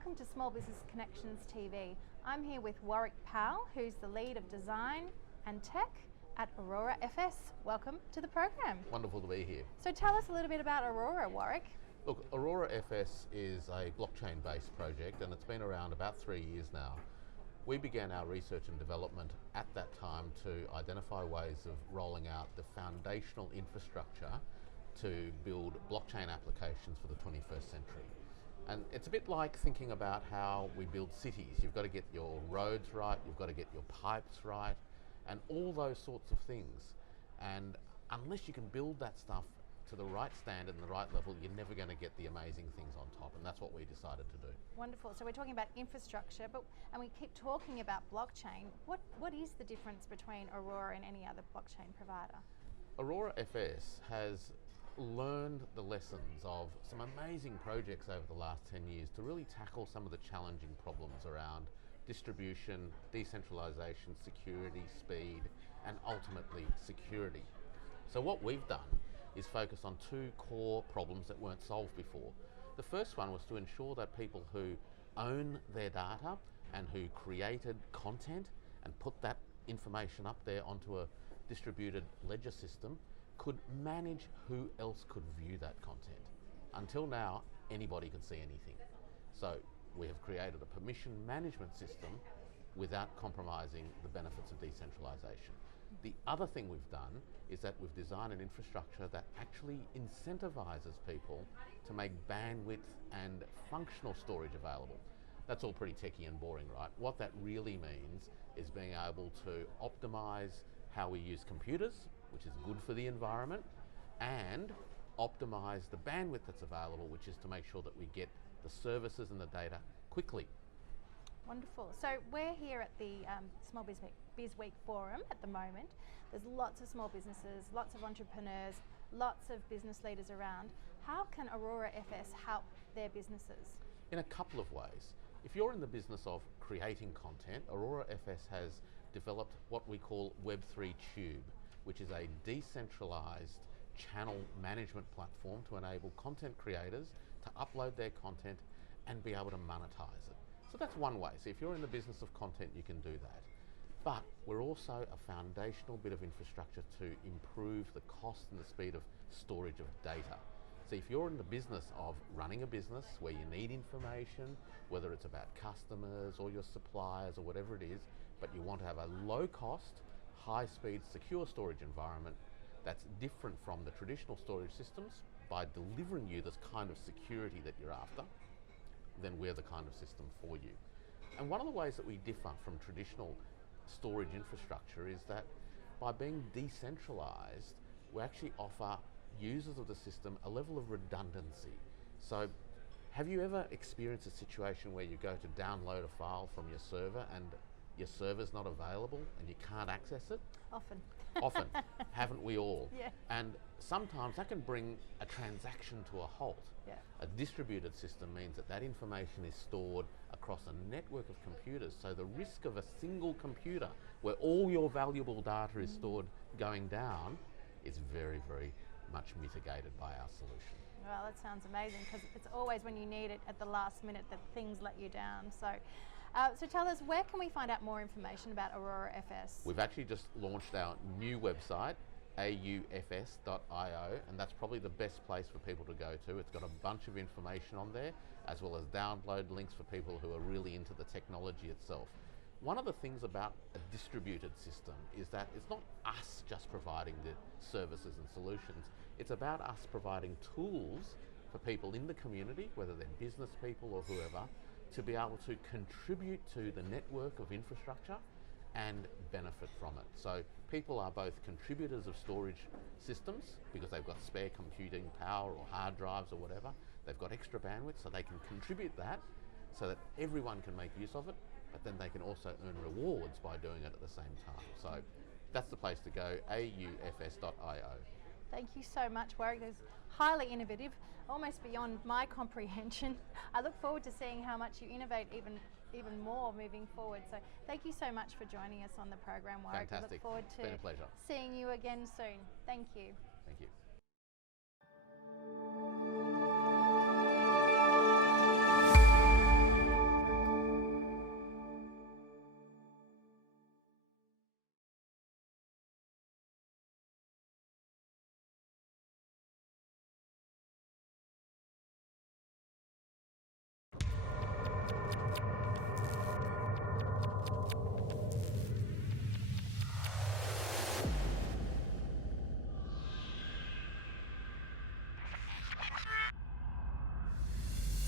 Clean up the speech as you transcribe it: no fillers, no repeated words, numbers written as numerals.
welcome to Small Business Connections TV. I'm here with Warwick Powell, who's the lead of design and tech at AuroraFS. Welcome to the program. Wonderful to be here. So tell us a little bit about Aurora, Warwick. Look, AuroraFS is a blockchain-based project and it's been around about 3 years now. We began our research and development at that time to identify ways of rolling out the foundational infrastructure to build blockchain applications for the 21st century. And it's a bit like thinking about how we build cities. You've got to get your roads right, you've got to get your pipes right, and all those sorts of things. And unless you can build that stuff to the right standard and the right level, you're never going to get the amazing things on top, and that's what we decided to do. Wonderful. So we're talking about infrastructure, and we keep talking about blockchain. What is the difference between Aurora and any other blockchain provider? AuroraFS has learned the lessons of some amazing projects over the last 10 years to really tackle some of the challenging problems around distribution, decentralization, security, speed, and ultimately security. So what we've done is focus on two core problems that weren't solved before. The first one was to ensure that people who own their data and who created content and put that information up there onto a distributed ledger system could manage who else could view that content. Until now, anybody could see anything. So we have created a permission management system without compromising the benefits of decentralization. The other thing we've done is that we've designed an infrastructure that actually incentivizes people to make bandwidth and functional storage available. That's all pretty techie and boring, right? What that really means is being able to optimize how we use computers, which is good for the environment, and optimize the bandwidth that's available, which is to make sure that we get the services and the data quickly. Wonderful. So we're here at the Small Biz Week Forum at the moment. There's lots of small businesses, lots of entrepreneurs, lots of business leaders around. How can AuroraFS help their businesses? In a couple of ways. If you're in the business of creating content, AuroraFS has developed what we call Web3 Tube, which is a decentralized channel management platform to enable content creators to upload their content and be able to monetize it. So that's one way. So if you're in the business of content, you can do that. But we're also a foundational bit of infrastructure to improve the cost and the speed of storage of data. So if you're in the business of running a business where you need information, whether it's about customers or your suppliers or whatever it is, but you want to have a low cost, high speed, secure storage environment that's different from the traditional storage systems by delivering you this kind of security that you're after, then we're the kind of system for you. And one of the ways that we differ from traditional storage infrastructure is that by being decentralized, we actually offer users of the system a level of redundancy. So have you ever experienced a situation where you go to download a file from your server and your server's not available and you can't access it? Often. Often, haven't we all? Yeah. And sometimes that can bring a transaction to a halt. Yeah. A distributed system means that that information is stored across a network of computers, so the risk of a single computer where all your valuable data is stored going down is very, very much mitigated by our solution. Well, that sounds amazing, because it's always when you need it at the last minute that things let you down. So tell us, where can we find out more information about AuroraFS? We've actually just launched our new website, AuroraFS.io, and that's probably the best place for people to go to. It's got a bunch of information on there, as well as download links for people who are really into the technology itself. One of the things about a distributed system is that it's not us just providing the services and solutions, it's about us providing tools for people in the community, whether they're business people or whoever, to be able to contribute to the network of infrastructure and benefit from it. So people are both contributors of storage systems because they've got spare computing power or hard drives or whatever. They've got extra bandwidth, so they can contribute that so that everyone can make use of it, but then they can also earn rewards by doing it at the same time. So that's the place to go, AuroraFS.io. Thank you so much, Warwick. It's highly innovative, almost beyond my comprehension. I look forward to seeing how much you innovate even more moving forward. So thank you so much for joining us on the program, Warwick. Fantastic. I look forward to been a pleasure. seeing you again soon. Thank you. Thank you.